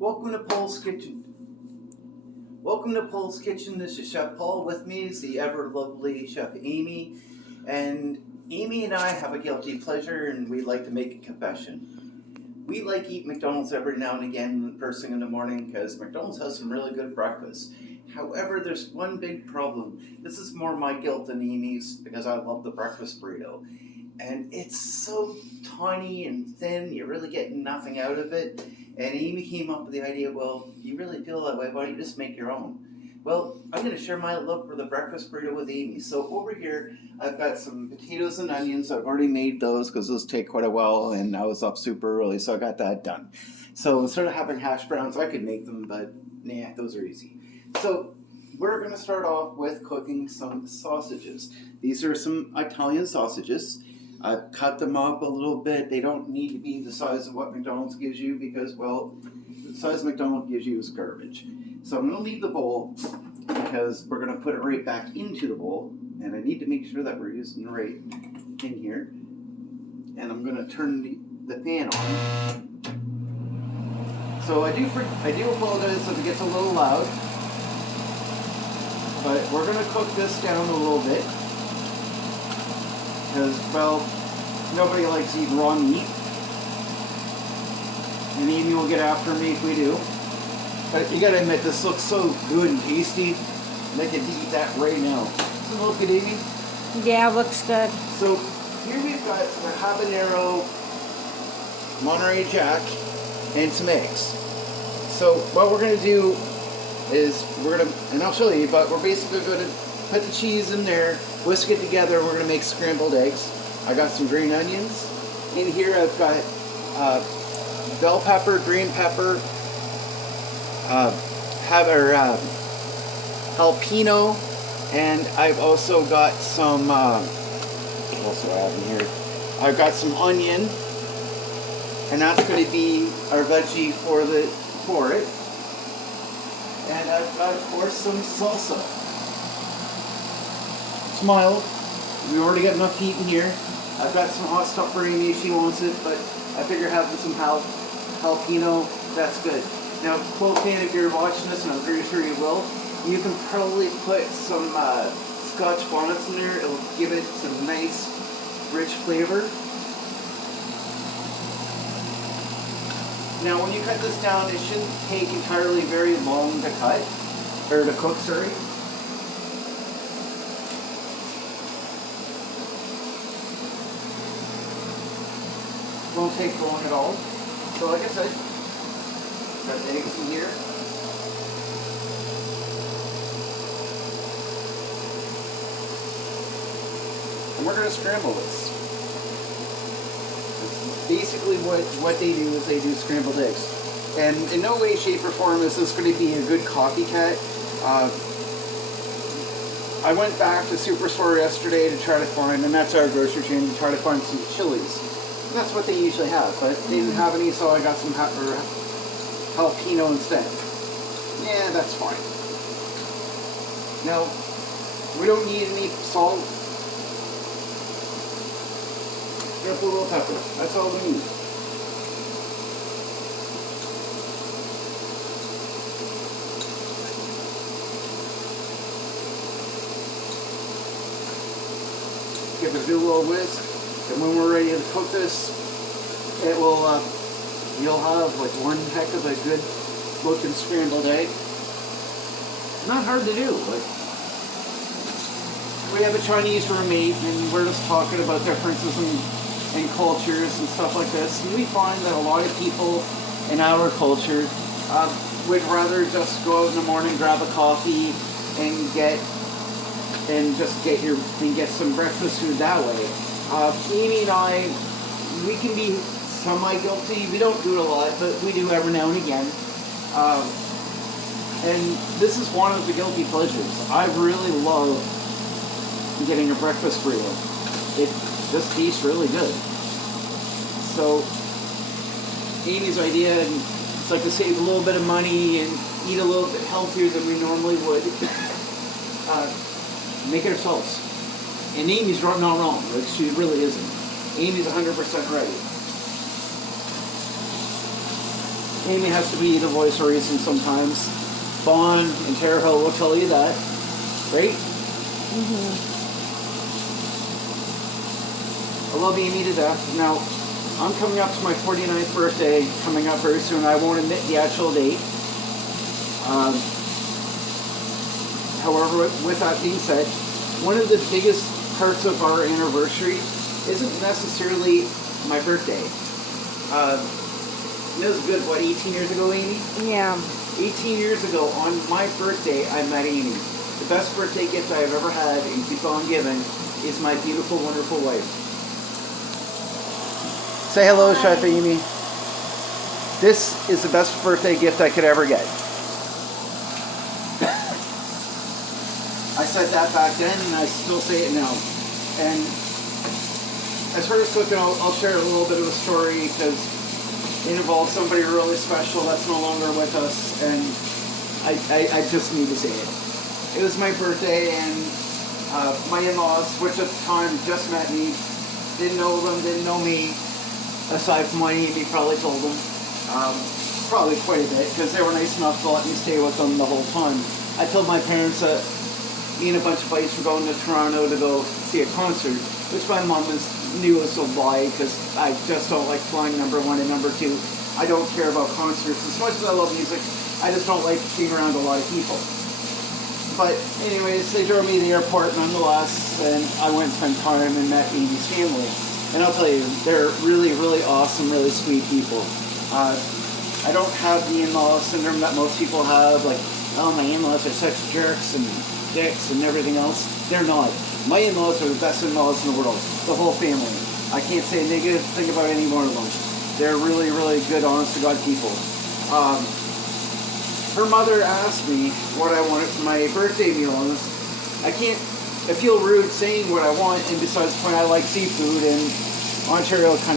Welcome to Paul's Kitchen. Welcome to Paul's Kitchen. This is Chef Paul. With me is the ever lovely Chef Amy. And Amy and I have a guilty pleasure, and we like to make a confession. We like to eat McDonald's every now and again, first thing in the morning, because McDonald's has some really good breakfast. However, there's one big problem. This is more my guilt than Amy's, because I love the breakfast burrito. And it's so tiny and thin, you really get nothing out of it. And Amy came up with the idea, well, you really feel that way, why don't you just make your own? Well, I'm going to share my love for the breakfast burrito with Amy. So over here, I've got some potatoes and onions. I've already made those because those take quite a while, and I was up super early, so I got that done. So instead of having hash browns, I could make them, but nah, those are easy. So we're going to start off with cooking some sausages. These are some Italian sausages. I've cut them up a little bit. They don't need to be the size of what McDonald's gives you because, well, the size McDonald's gives you is garbage. So I'm going to leave the bowl because we're going to put it right back into the bowl. And I need to make sure that we're using the right in here. And I'm going to turn the pan on. So I do apologize if it gets a little loud. But we're going to cook this down a little bit. Because, well, nobody likes eating raw meat. And Amy will get after me if we do. But you gotta admit, this looks so good and tasty. I could eat that right now. Doesn't it look good, Amy? Yeah, looks good. So, here we've got some habanero, Monterey Jack, and some eggs. So, what we're gonna do is, and I'll show you, but we're basically gonna put the cheese in there, whisk it together. We're going to make scrambled eggs. I got some green onions. In here I've got bell pepper, green pepper, jalapeno, and I've also got some, what else do I have in here? I've got some onion, and that's going to be our veggie for it. And I've got, of course, some salsa. Mild. We already got enough heat in here. I've got some hot stuff for Amy if she wants it, but I figure having some jalapeno, that's good. Now, Quiltan, if you're watching this, and I'm pretty sure you will, you can probably put some Scotch bonnets in there. It'll give it some nice, rich flavor. Now, when you cut this down, it shouldn't take entirely very long to cook, sorry. Won't take long at all. So like I said, got the eggs in here. And we're going to scramble this. Basically what they do is they do scrambled eggs. And in no way, shape, or form is this going to be a good copycat. I went back to Superstore yesterday to try to find, and that's our grocery chain, to try to find some chilies. That's what they usually have, but they didn't have any, so I got some jalapeno instead. Yeah, that's fine. Now, we don't need any salt. Just a little pepper. That's all we need. Give it a good little whisk. And when we're ready to cook this, it will, you'll have like one heck of a good looking scrambled egg. Not hard to do, but we have a Chinese roommate and we're just talking about differences in cultures and stuff like this. And we find that a lot of people in our culture would rather just go out in the morning, grab a coffee, and get some breakfast food that way. Amy and I, we can be semi-guilty. We don't do it a lot, but we do every now and again. And this is one of the guilty pleasures. I really love getting a breakfast burrito. It just tastes really good. So, Amy's idea, and it's like to save a little bit of money and eat a little bit healthier than we normally would. Make it ourselves. And Amy's not wrong. Like, she really isn't. Amy's 100% right. Amy has to be the voice of reason sometimes. Vaughn and Terre Haute will tell you that, right? I love Amy to death. Now, I'm coming up to my 49th birthday, coming up very soon. I won't admit the actual date. However, with that being said, one of the biggest parts of our anniversary isn't necessarily my birthday. It was good, what, 18 years ago, Amy? Yeah. 18 years ago, on my birthday, I met Amy. The best birthday gift I've ever had and keep on giving is my beautiful, wonderful wife. Say hello, Chef Amy. This is the best birthday gift I could ever get. I said that back then, and I still say it now. And as far as cooking, I'll share a little bit of a story because it involves somebody really special that's no longer with us, and I just need to say it. It was my birthday, and my in-laws, which at the time just met me, didn't know them, didn't know me, aside from what Amy probably told them. Probably quite a bit, because they were nice enough to let me stay with them the whole time. I told my parents that me and a bunch of buddies were going to Toronto to go see a concert, which my mom knew was a lie, because I just don't like flying, number one, and number two, I don't care about concerts. As much as I love music, I just don't like being around a lot of people. But anyways, they drove me to the airport nonetheless, and I went and spent time and met Amy's family. And I'll tell you, they're really, really awesome, really sweet people. I don't have the in-law syndrome that most people have, like, oh, my in-laws are such jerks and dicks and everything else. They're not. My in-laws are the best in-laws in the world, the whole family. I can't say a negative thing about any one of them. They're really, really good, honest-to-God people. Her mother asked me what I wanted for my birthday meal, and I feel rude saying what I want, and besides the point, I like seafood, and Ontario kind